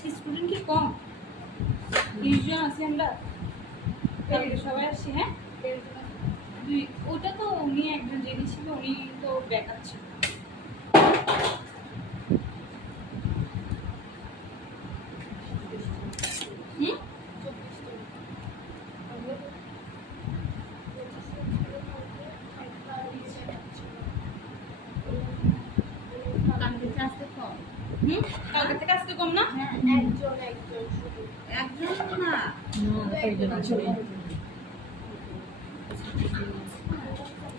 আজকে স্টুডেন্ট কি কম? 30 জন আছি আমরা, কালকে সবাই আসছি। হ্যাঁ, ওটা তো উনি একজন যিনি ছিল উনি তো ব্যাকআপ ছিল। কালকে থেকে আসতে কম না? একজন না,